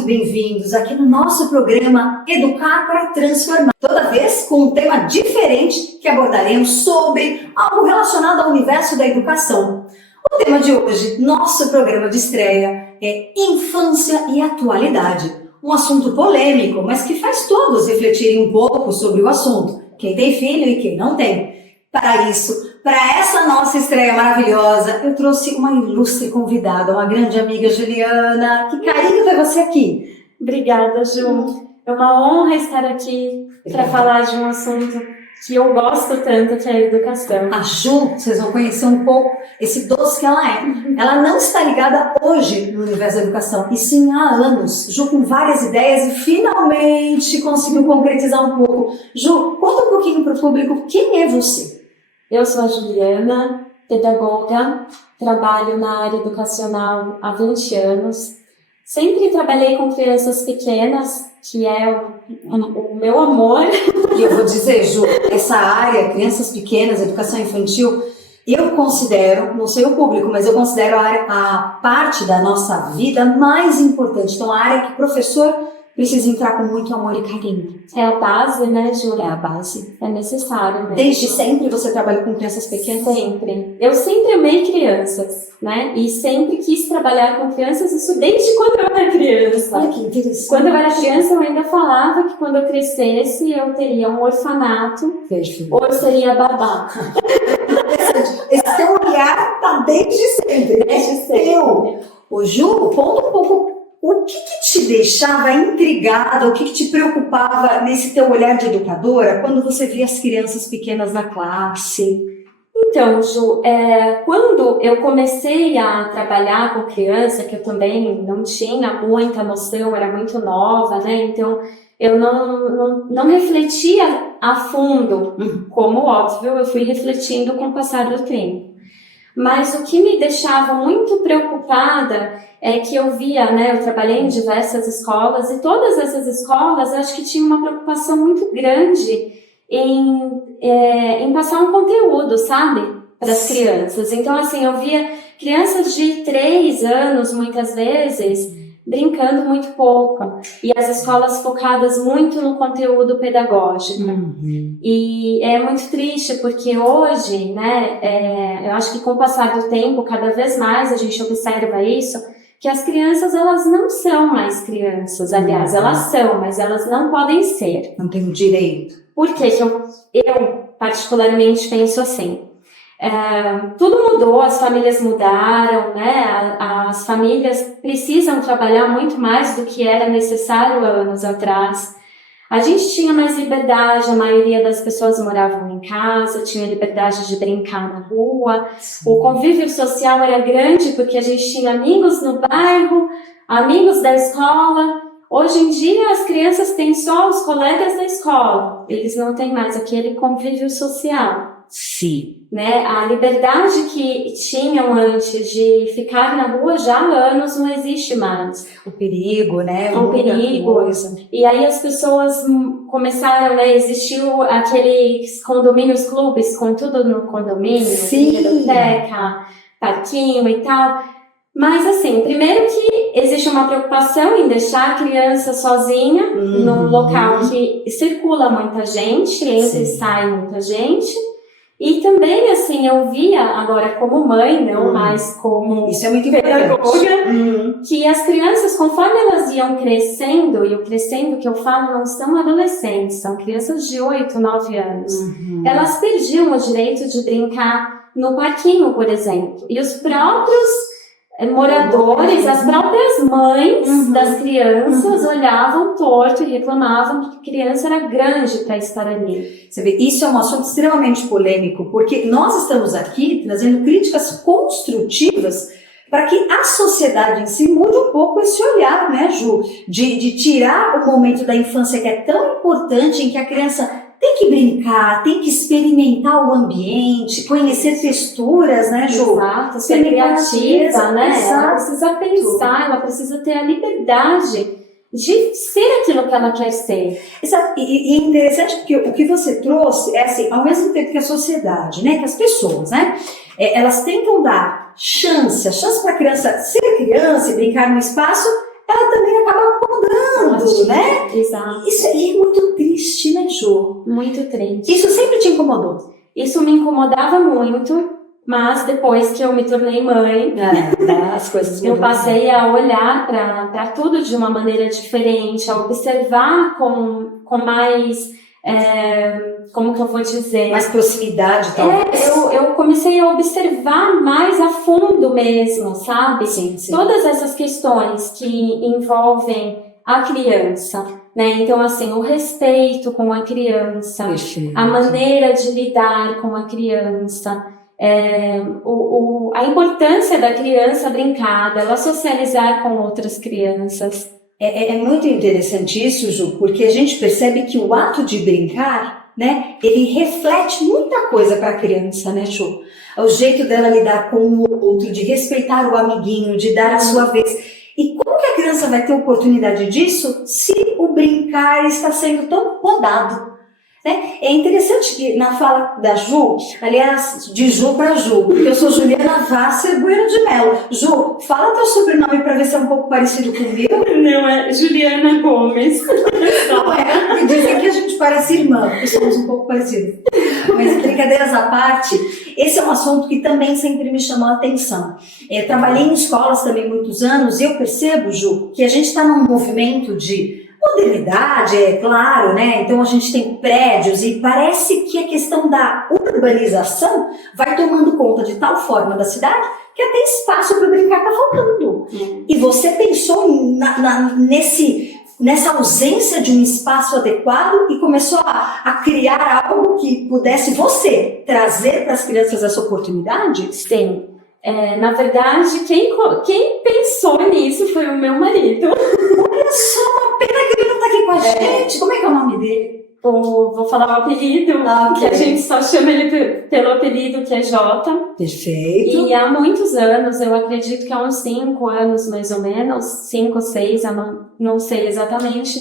muito bem-vindos aqui no nosso programa Educar para Transformar. Toda vez com um tema diferente que abordaremos sobre algo relacionado ao universo da educação. O tema de hoje, nosso programa de estreia, é Infância e Atualidade. Um assunto polêmico, mas que faz todos refletirem um pouco sobre o assunto. Quem tem filho e quem não tem. Para isso, para essa nossa estreia maravilhosa, eu trouxe uma ilustre convidada, uma grande amiga, Juliana. Que carinho ter você aqui. Obrigada, Ju. É uma honra estar aqui para falar de um assunto que eu gosto tanto, que é a educação. A Ju, vocês vão conhecer um pouco esse doce que ela é. Ela não está ligada hoje no universo da educação, e sim há anos. Ju com várias ideias e finalmente conseguiu concretizar um pouco. Ju, conta um pouquinho para o público quem é você. Eu sou a Juliana, pedagoga, trabalho na área educacional há 20 anos. Sempre trabalhei com crianças pequenas, que é o meu amor. E eu vou dizer, Ju, essa área, crianças pequenas, educação infantil, eu considero, não sei o público, mas eu considero a parte da nossa vida mais importante. Então, a área que o professor precisa entrar com muito amor e carinho. É a base, né, Ju? É a base. É necessário mesmo. Desde sempre você trabalha com crianças pequenas? Sempre. Eu sempre amei crianças, né? E sempre quis trabalhar com crianças, isso desde quando eu era criança. Olha que interessante. Quando eu era criança, eu ainda falava que quando eu crescesse, eu teria um orfanato. Ou eu seria babá. Esse teu olhar tá desde sempre. Desde sempre. Ô Ju, conta um pouco. O que te deixava intrigada, o que te preocupava nesse teu olhar de educadora quando você via as crianças pequenas na classe? Então, Ju, quando eu comecei a trabalhar com criança, que eu também não tinha muita noção, era muito nova, né? Então, eu não refletia a fundo, como óbvio, eu fui refletindo com o passar do tempo. Mas o que me deixava muito preocupada é que eu via, né, eu trabalhei em diversas escolas e todas essas escolas acho que tinham uma preocupação muito grande em passar um conteúdo, sabe, para as crianças. Então, assim, eu via crianças de 3 anos, muitas vezes, brincando muito pouco. E as escolas focadas muito no conteúdo pedagógico. E é muito triste, porque hoje, né, eu acho que com o passar do tempo, cada vez mais a gente observa isso, que as crianças, elas não são mais crianças. Aliás, elas são, mas elas não podem ser. Não tem o direito. Por que que eu particularmente penso assim? Tudo mudou, as famílias mudaram, né? As famílias precisam trabalhar muito mais do que era necessário há anos atrás. A gente tinha mais liberdade, a maioria das pessoas moravam em casa, tinha liberdade de brincar na rua. Sim. O convívio social era grande porque a gente tinha amigos no bairro, amigos da escola. Hoje em dia as crianças têm só os colegas da escola, eles não têm mais aquele convívio social. Sim. Né? A liberdade que tinham antes de ficar na rua já há anos não existe mais. O perigo, né? O perigo. Coisa. E aí as pessoas começaram, né? Existiu aqueles condomínios, clubes com tudo no condomínio, biblioteca, parquinho e tal. Mas assim, primeiro que existe uma preocupação em deixar a criança sozinha num local que circula muita gente, entra e sai muita gente. E também, assim, eu via agora como mãe, não mais como isso é muito pedagoga, que as crianças, conforme elas iam crescendo, e o crescendo que eu falo não são adolescentes, são crianças de 8, 9 anos, elas perdiam o direito de brincar no parquinho, por exemplo. E os próprios moradores, as próprias mães das crianças olhavam torto e reclamavam que a criança era grande para estar ali. Você vê, isso é um assunto extremamente polêmico, porque nós estamos aqui trazendo críticas construtivas para que a sociedade em si mude um pouco esse olhar, né, Ju? De tirar o momento da infância que é tão importante, em que a criança tem que brincar, tem que experimentar o ambiente, conhecer texturas, né, Ju? Exato, ser criativa, né? Exato. Ela precisa pensar, ela precisa ter a liberdade de ser aquilo que ela quer ser. Exato. E é interessante porque o que você trouxe é assim, ao mesmo tempo que a sociedade, né, que as pessoas, né, elas tentam dar chance para a criança ser criança e brincar no espaço, ela também acaba podando, né? Exato. Isso aí é muito triste, né, Ju? Muito triste. Isso sempre te incomodou? Isso me incomodava muito, mas depois que eu me tornei mãe, As coisas eu mudam. passei a olhar para tudo de uma maneira diferente, a observar com mais, como que eu vou dizer? Mais proximidade, talvez. Eu comecei a observar mais a fundo mesmo, sabe? Sim, sim. Todas essas questões que envolvem a criança, né? Então, assim, o respeito com a criança, a maneira de lidar com a criança, a importância da criança brincar, dela socializar com outras crianças. É muito interessante isso, Ju, porque a gente percebe que o ato de brincar, né, ele reflete muita coisa para a criança, né, Ju? O jeito dela lidar com o outro, de respeitar o amiguinho, de dar a sua vez. E como que a criança vai ter oportunidade disso se o brincar está sendo tão podado? Né? É interessante que na fala da Ju, aliás, de Ju para Ju, porque eu sou Juliana Vasser Bueno de Mello. Ju, fala teu sobrenome para ver se é um pouco parecido com o meu. Não, é Juliana Gomes. Não é? Dizem que a gente parece irmã, porque somos um pouco parecidos. Mas brincadeiras à parte, esse é um assunto que também sempre me chamou a atenção. Trabalhei em escolas também muitos anos e eu percebo, Ju, que a gente está num movimento de modernidade, é claro, né? Então a gente tem prédios e parece que a questão da urbanização vai tomando conta de tal forma da cidade que até espaço para brincar está faltando. E você pensou nessa ausência de um espaço adequado e começou a criar algo que pudesse você trazer para as crianças essa oportunidade? Sim. Na verdade, quem pensou nisso foi o meu marido. Olha só, pena que ele não está aqui com a gente. Como é que é o nome dele? Vou falar o apelido, que a gente só chama ele pelo apelido, que é Jota. Perfeito. E há muitos anos, eu acredito que há uns 5 anos mais ou menos, 5, 6, eu não sei exatamente,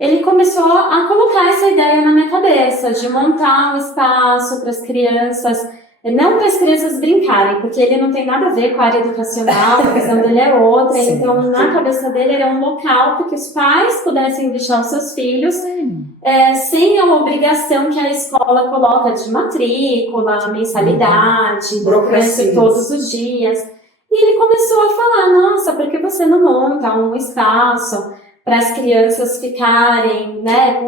ele começou a colocar essa ideia na minha cabeça, de montar um espaço para as crianças, não para as crianças brincarem, porque ele não tem nada a ver com a área educacional, a visão dele é outra, Sim. Então na cabeça dele era um local para que os pais pudessem deixar os seus filhos sem a obrigação que a escola coloca de matrícula, mensalidade, burocracia todos os dias. E ele começou a falar, nossa, por que você não monta um espaço para as crianças ficarem, né,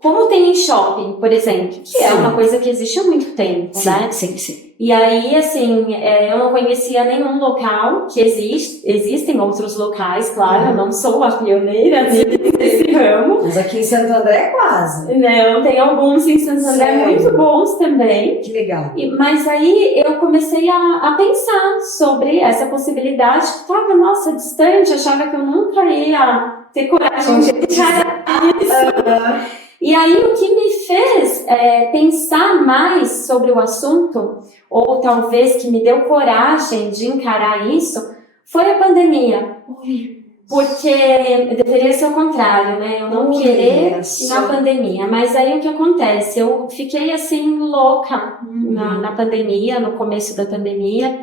como tem em shopping, por exemplo, que é uma coisa que existe há muito tempo, né? Sim. E aí, assim, eu não conhecia nenhum local que existem outros locais, claro, eu não sou a pioneira nesse ramo. Mas aqui em Santo André é quase. Não, tem alguns em Santo André muito bons também. Que legal. Mas aí eu comecei a pensar sobre essa possibilidade que estava, nossa, distante, achava que eu nunca ia ter coragem de encarar isso. E aí o que me fez pensar mais sobre o assunto, ou talvez que me deu coragem de encarar isso, foi a pandemia. Porque deveria ser o contrário, né? Eu não querer na pandemia. Mas aí o que acontece? Eu fiquei assim louca na pandemia, no começo da pandemia,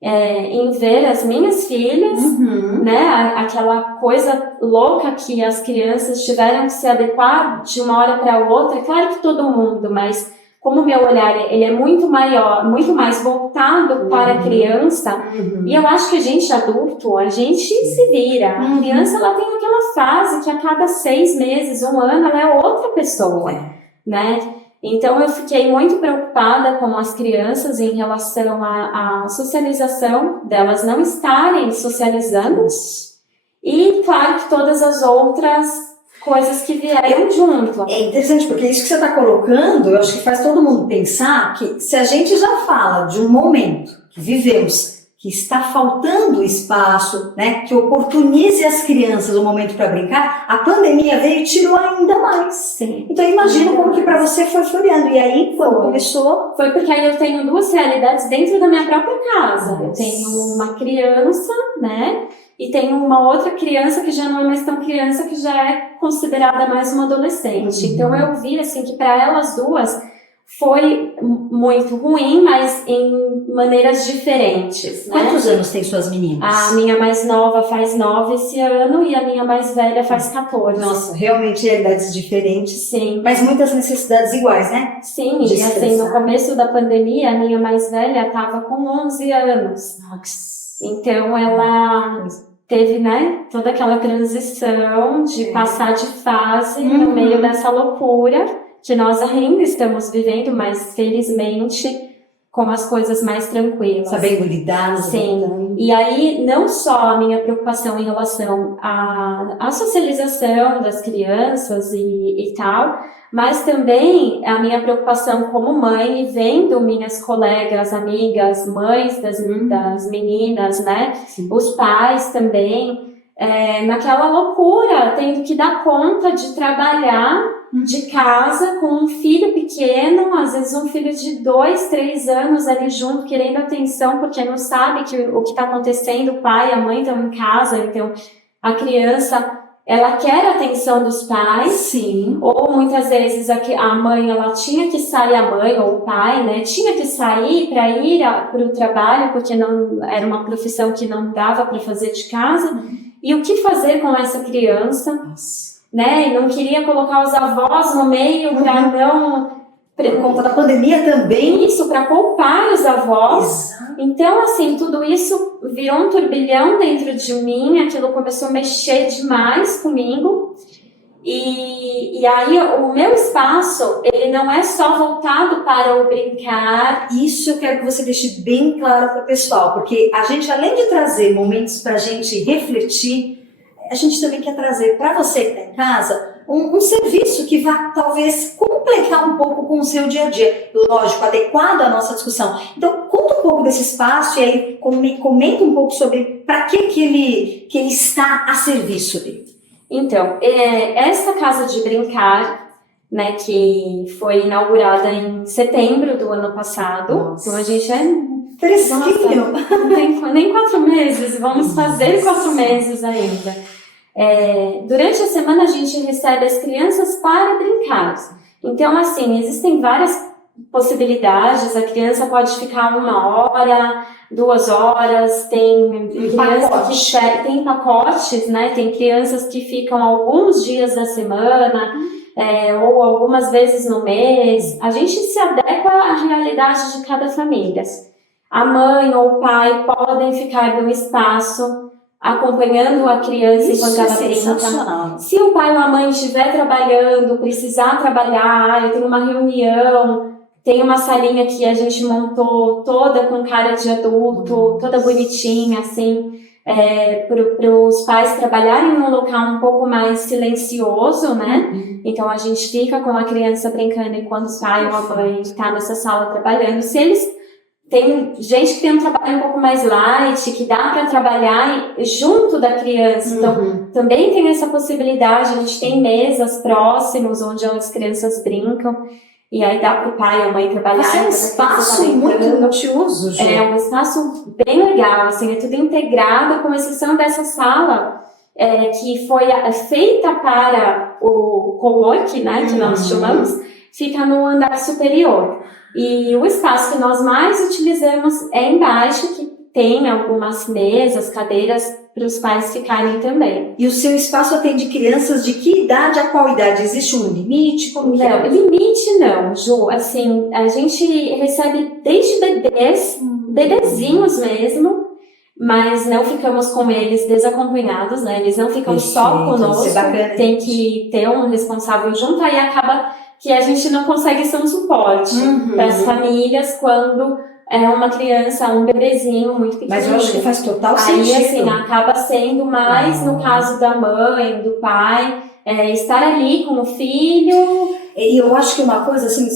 em ver as minhas filhas, né? Aquela coisa louca que as crianças tiveram que se adequar de uma hora para outra. Claro que todo mundo, mas como o meu olhar ele é muito maior, muito mais voltado para a criança, e eu acho que a gente adulto, a gente se vira. A criança, ela tem aquela fase que a cada 6 meses, 1 ano, ela é outra pessoa, né? Então eu fiquei muito preocupada com as crianças em relação à socialização, delas não estarem socializando, e claro que todas as outras coisas que vieram junto. É interessante, porque isso que você está colocando, eu acho que faz todo mundo pensar que se a gente já fala de um momento que vivemos, que está faltando espaço, né, que oportunize as crianças o momento para brincar, a pandemia veio e tirou ainda mais. Sim. Então eu imagino como que para você foi floreando. E aí, quando começou... Foi porque aí eu tenho 2 realidades dentro da minha própria casa. Eu tenho uma criança, né, e tenho uma outra criança que já não é mais tão criança, que já é considerada mais uma adolescente. Então eu vi assim que para elas duas foi muito ruim, mas em maneiras diferentes, né? Quantos anos tem suas meninas? A minha mais nova faz 9 esse ano e a minha mais velha faz 14. Nossa, realmente realidades diferentes, Sim. mas muitas necessidades iguais, né? Sim, e assim, no começo da pandemia, a minha mais velha estava com 11 anos. Nossa. Então, ela teve, né, toda aquela transição de passar de fase no meio dessa loucura que nós ainda estamos vivendo, mas felizmente com as coisas mais tranquilas. Sabendo lidar. Sim. E aí, não só a minha preocupação em relação à socialização das crianças e tal, mas também a minha preocupação como mãe, vendo minhas colegas, amigas, mães das meninas, né? Sim. Os pais também, naquela loucura, tendo que dar conta de trabalhar de casa com um filho pequeno, às vezes um filho de 2, 3 anos ali junto, querendo atenção, porque não sabe o que está acontecendo, o pai e a mãe estão em casa, então a criança, ela quer a atenção dos pais. Sim. Ou muitas vezes a mãe, ela tinha que sair, a mãe ou o pai, né, tinha que sair para ir para o trabalho, porque não era uma profissão que não dava para fazer de casa. E o que fazer com essa criança? Nossa. Né? E não queria colocar os avós no meio para não... Por conta da pandemia também. Isso, para poupar os avós. Exato. Então, assim, tudo isso virou um turbilhão dentro de mim, aquilo começou a mexer demais comigo. E aí, o meu espaço, ele não é só voltado para o brincar. Isso eu quero que você deixe bem claro para o pessoal, porque a gente, além de trazer momentos para a gente refletir, a gente também quer trazer para você que está em casa um serviço que vai talvez completar um pouco com o seu dia a dia, lógico, adequado à nossa discussão. Então, conta um pouco desse espaço e aí comenta um pouco sobre para que ele está a serviço dele. Então, essa casa de brincar, né, que foi inaugurada em setembro do ano passado, Nossa. então a gente Fresquinho. Não tem nem 4 meses, vamos fazer 4 meses ainda. Durante a semana a gente recebe as crianças para brincar. Então, assim, existem várias possibilidades. A criança pode ficar 1 hora, 2 horas, tem tem pacotes, né? Tem crianças que ficam alguns dias da semana, ou algumas vezes no mês. A gente se adequa à realidade de cada família. A mãe ou o pai podem ficar no espaço acompanhando a criança enquanto ela brinca. Se o pai ou a mãe estiver trabalhando, precisar trabalhar, eu tenho uma reunião, tem uma salinha que a gente montou toda com cara de adulto, toda bonitinha, assim, para os pais trabalharem em um local um pouco mais silencioso, né? Então a gente fica com a criança brincando enquanto o pai ou a mãe está nessa sala trabalhando. Se eles tem gente que tem um trabalho um pouco mais light, que dá para trabalhar junto da criança. Então, também tem essa possibilidade. A gente tem mesas próximas onde as crianças brincam. E aí dá para o pai ou a mãe trabalhar. Mas é um espaço muito multiuso, Ju. É um espaço bem legal, assim, é tudo integrado, com exceção dessa sala que foi feita para o co-work, né, que nós chamamos, fica no andar superior. E o espaço que nós mais utilizamos é embaixo, que tem algumas mesas, cadeiras para os pais ficarem também. E o seu espaço atende crianças de que idade a qual idade? Existe um limite? Como que é? Limite não, Ju. Assim, a gente recebe desde bebezinhos mesmo, mas não ficamos com eles desacompanhados, né? Eles não ficam só conosco, tem que ter um responsável junto, aí acaba que a gente não consegue ser um suporte para as famílias quando é uma criança, um bebezinho muito pequeno. Mas eu acho que faz total sentido. Aí, assim, acaba sendo mais, no caso da mãe, do pai, estar ali com o filho. E eu acho que uma coisa, assim,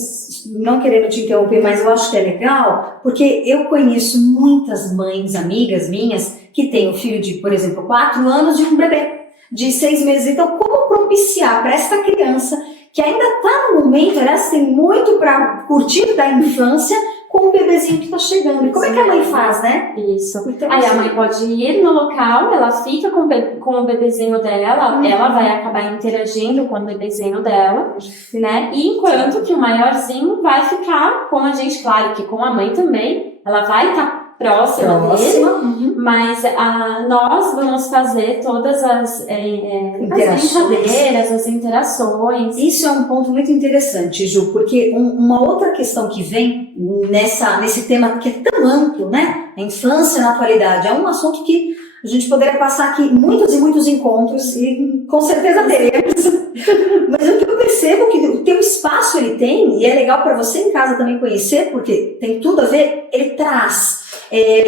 não querendo te interromper, mas eu acho que é legal, porque eu conheço muitas mães, amigas minhas, que têm um filho de, por exemplo, 4 anos e um bebê de 6 meses. Então, como propiciar para essa criança que ainda está no momento, aliás, tem muito para curtir da infância, com o bebezinho que está chegando. E como é que a mãe faz, né? Isso. Então, Aí a assim, mãe pode ir no local, ela fica com o bebezinho dela, ela vai acabar interagindo com o bebezinho dela, né? E enquanto que o maiorzinho vai ficar com a gente, claro que com a mãe também, ela vai estar próxima dele, mas nós vamos fazer todas as brincadeiras, as interações. Isso é um ponto muito interessante, Ju, porque uma outra questão que vem nesse tema que é tão amplo, né? A infância na atualidade, é um assunto que a gente poderia passar aqui muitos e muitos encontros e com certeza teremos. Mas o que eu percebo que o teu espaço ele tem, e é legal para você em casa também conhecer, porque tem tudo a ver, ele traz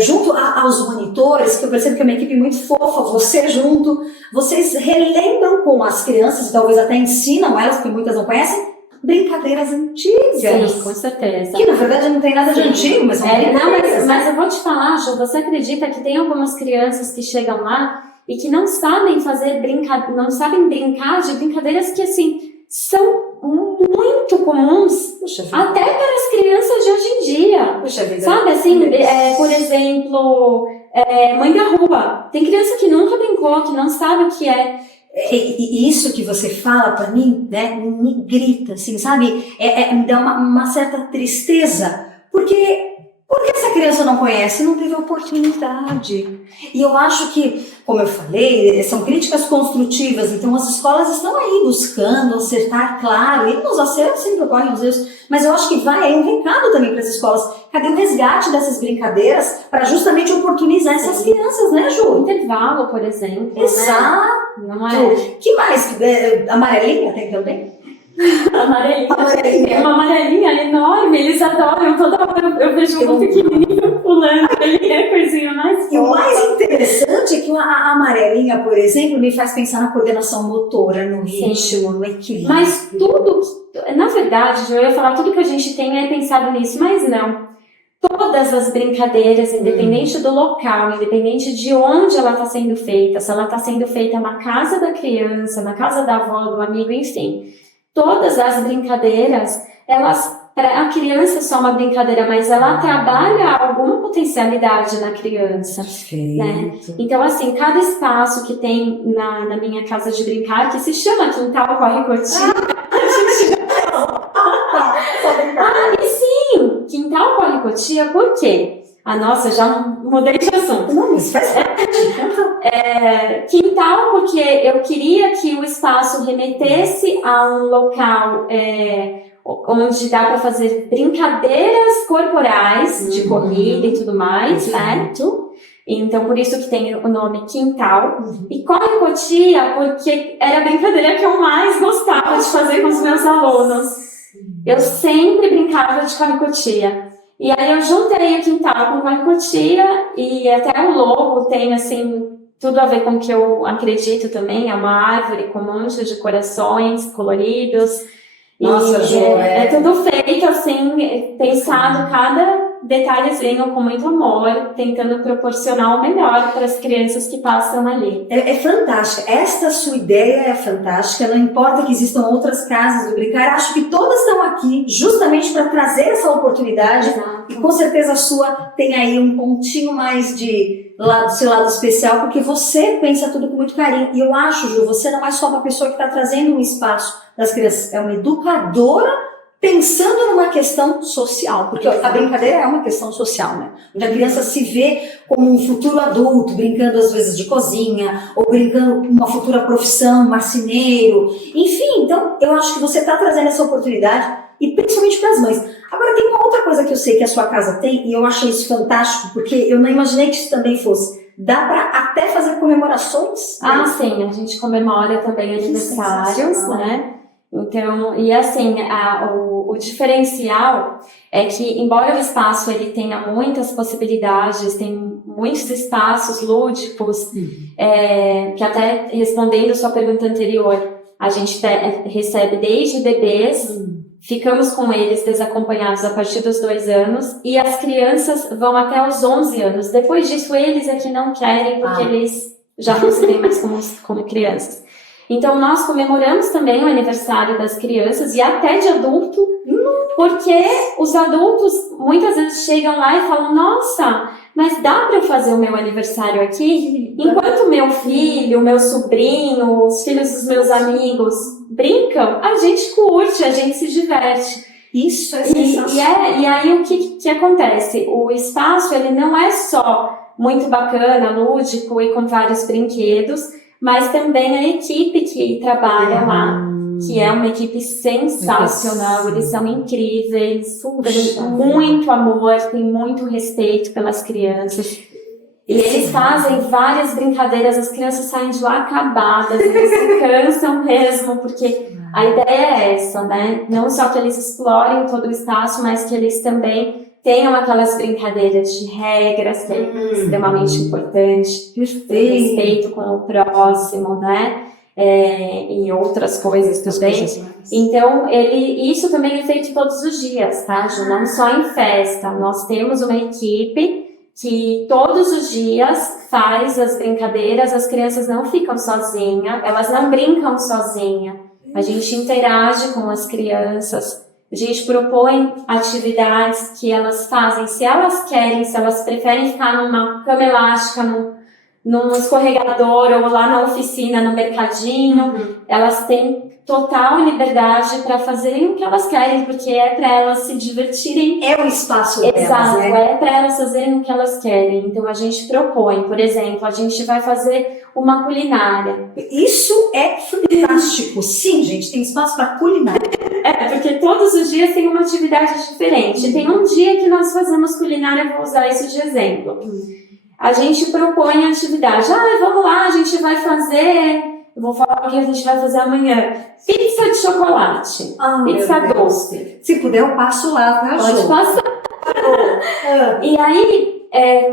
junto aos monitores, que eu percebo que é uma equipe muito fofa, você junto, vocês relembram com as crianças, talvez até ensinam elas, porque muitas não conhecem, brincadeiras antigas. Sim, com certeza. Que na verdade não tem nada de antigo, mas são brincadeiras. Mas eu vou te falar, Ju, você acredita que tem algumas crianças que chegam lá e que não sabem não sabem brincar de brincadeiras que, assim, são muito comuns, até para as crianças de hoje em dia. Sabe, assim, por exemplo, mãe da rua. Tem criança que nunca brincou, que não sabe o que é. E isso que você fala para mim, né, me grita, assim, sabe? Me dá uma certa tristeza, porque essa criança não conhece, não teve oportunidade. E eu acho que, como eu falei, são críticas construtivas, então as escolas estão aí buscando acertar, claro, e nos acertos sempre ocorrem os erros, mas eu acho que vai aí um recado também para as escolas. Cadê o resgate dessas brincadeiras para justamente oportunizar essas crianças, né, Ju? Intervalo, por exemplo. Exato. Né? Não é? Que mais? Amarelinha tem também? Amarelinha. É uma amarelinha enorme, eles adoram. Toda hora eu vejo um pequenininho pulando, ele é a coisinha mais E o mais interessante é que a amarelinha, por exemplo, me faz pensar na coordenação motora, no ritmo, no equilíbrio. Mas tudo, na verdade, eu ia falar, tudo que a gente tem é pensado nisso, mas não. Todas as brincadeiras, independente do local, independente de onde ela está sendo feita, se ela está sendo feita na casa da criança, na casa da avó, do amigo, enfim. Todas as brincadeiras, para a criança é só uma brincadeira, mas ela trabalha alguma potencialidade na criança. Né? Então, assim, cada espaço que tem na minha casa de brincar, que se chama Quintal Corre Cotia. E sim, Quintal Corre Cotia, por quê? Nossa, já mudei de assunto. Não, mas faz quintal, porque eu queria que o espaço remetesse a um local onde dá para fazer brincadeiras corporais de corrida e tudo mais, né? Então, por isso que tem o nome Quintal. E Corre Cotia, porque era a brincadeira que eu mais gostava de fazer com os meus alunos. Eu sempre brincava de Corre Cotia. E aí eu juntei o Quintal com Corre Cotia, e até o logo tem, assim, tudo a ver com o que eu acredito também. É uma árvore com um monte de corações coloridos. Nossa, Ju, é tudo feito, assim, pensado cada detalhezinho com muito amor, tentando proporcionar o melhor para as crianças que passam ali. É fantástica. Esta sua ideia é fantástica. Não importa que existam outras casas do brincar, acho que todas estão aqui justamente para trazer essa oportunidade. Exato. E com certeza a sua tem aí um pontinho mais de seu lado especial, porque você pensa tudo com muito carinho. E eu acho, Ju, você não é só uma pessoa que está trazendo um espaço das crianças, é uma educadora pensando numa questão social, porque a brincadeira é uma questão social, né? Onde a criança se vê como um futuro adulto, brincando às vezes de cozinha, ou brincando com uma futura profissão, marceneiro, enfim. Então, eu acho que você está trazendo essa oportunidade, e principalmente para as mães. Agora, tem uma outra coisa que eu sei que a sua casa tem, e eu achei isso fantástico, porque eu não imaginei que isso também fosse. Dá para até fazer comemorações? Sim, a gente comemora também aniversários, né? Então, e assim, o diferencial é que, embora o espaço ele tenha muitas possibilidades, tem muitos espaços lúdicos, que até respondendo a sua pergunta anterior, a gente recebe desde bebês, ficamos com eles desacompanhados a partir dos 2 anos, e as crianças vão até os 11 anos. Depois disso, eles é que não querem, porque eles já não se veem mais como crianças. Então, nós comemoramos também o aniversário das crianças e até de adulto porque os adultos muitas vezes chegam lá e falam, nossa, mas dá para eu fazer o meu aniversário aqui? Enquanto meu filho, meu sobrinho, os filhos dos meus amigos brincam, a gente curte, a gente se diverte. Isso é sensacional. E aí o que acontece? O espaço, ele não é só muito bacana, lúdico e com vários brinquedos, mas também a equipe que trabalha lá, que é uma equipe sensacional, eles são incríveis, têm muito amor, têm muito respeito pelas crianças. E eles fazem várias brincadeiras, as crianças saem de lá acabadas, eles se cansam mesmo, porque a ideia é essa, né? Não só que eles explorem todo o espaço, mas que eles também tenham aquelas brincadeiras de regras, que é extremamente importante. Respeito com o próximo, né? E outras coisas também. Então, isso também é feito todos os dias, tá, Ju? Não só em festa. Nós temos uma equipe que todos os dias faz as brincadeiras, as crianças não ficam sozinhas, elas não brincam sozinhas. A gente interage com as crianças, a gente propõe atividades que elas fazem, se elas querem, se elas preferem ficar numa cama elástica, num escorregador ou lá na oficina, no mercadinho, elas têm total liberdade para fazerem o que elas querem, porque é para elas se divertirem. É o espaço delas, exato, né? É para elas fazerem o que elas querem. Então a gente propõe, por exemplo, a gente vai fazer uma culinária. Isso é fantástico. Sim, gente, tem espaço para culinária. Porque todos os dias tem uma atividade diferente. Tem um dia que nós fazemos culinária, vou usar isso de exemplo. A gente propõe a atividade. Vamos lá, a gente vai fazer... Eu vou falar o que a gente vai fazer amanhã. Pizza de chocolate. Pizza doce. Se puder, eu passo lá, tá? Pode passar. E aí,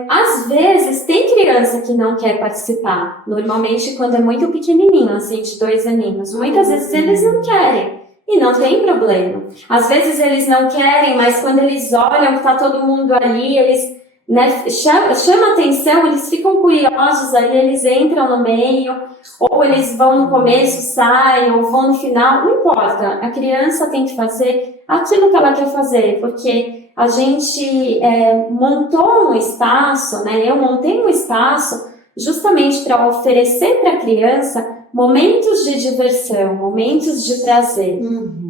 às vezes, tem criança que não quer participar. Normalmente, quando é muito pequenininho, assim, de 2 aninhos. Muitas vezes eles não querem. E não tem problema. Às vezes eles não querem, mas quando eles olham que tá todo mundo ali, eles... né, chama atenção, eles ficam curiosos, aí eles entram no meio, ou eles vão no começo, saem, ou vão no final, não importa. A criança tem que fazer aquilo que ela quer fazer, porque a gente montou um espaço, né, eu montei um espaço justamente para oferecer para a criança momentos de diversão, momentos de prazer,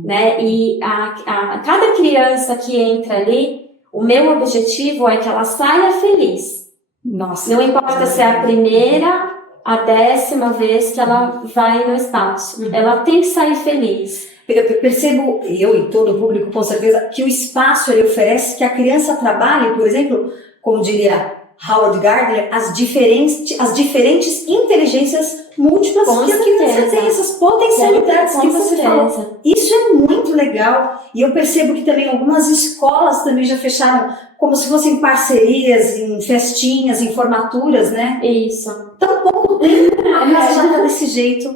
né, e cada criança que entra ali, o meu objetivo é que ela saia feliz. Nossa. Não importa se é a primeira, a 10ª vez que ela vai no espaço. Ela tem que sair feliz. Eu percebo, eu e todo o público com certeza, que o espaço ele oferece que a criança trabalhe, por exemplo, como diria Howard Gardner, as diferentes inteligências múltiplas que a criança tem, essas potencialidades que você falou. Isso é muito legal. E eu percebo que também algumas escolas também já fecharam como se fossem parcerias em festinhas, em formaturas, né? Isso. Tão pouco tempo, mas já tá desse jeito.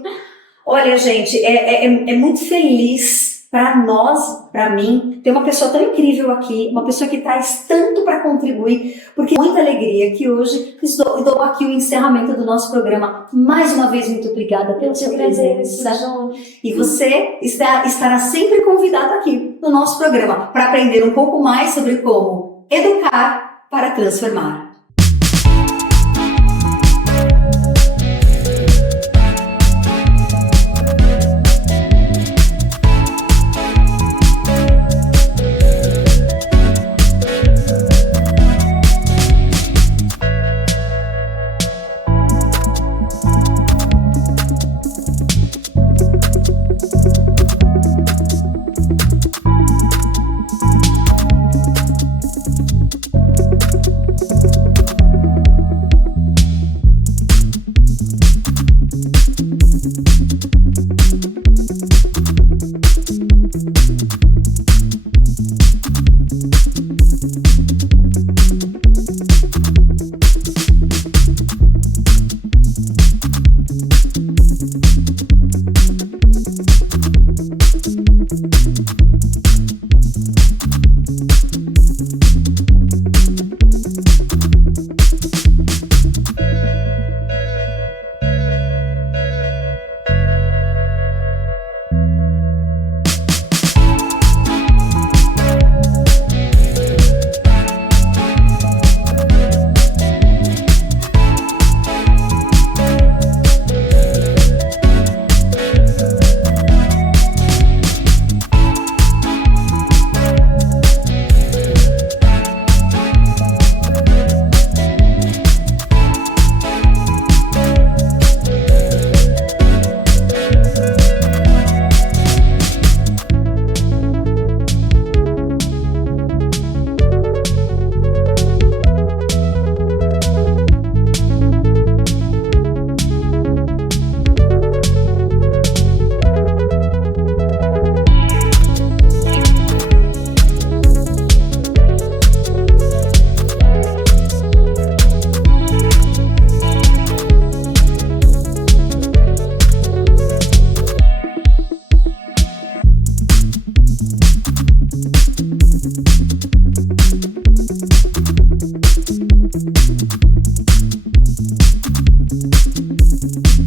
Olha, gente, é muito feliz para nós, para mim, ter uma pessoa tão incrível aqui, uma pessoa que traz tanto para contribuir, porque muita alegria que hoje dou aqui o encerramento do nosso programa. Mais uma vez, muito obrigada pela sua presença. E você estará sempre convidado aqui no nosso programa para aprender um pouco mais sobre como educar para transformar.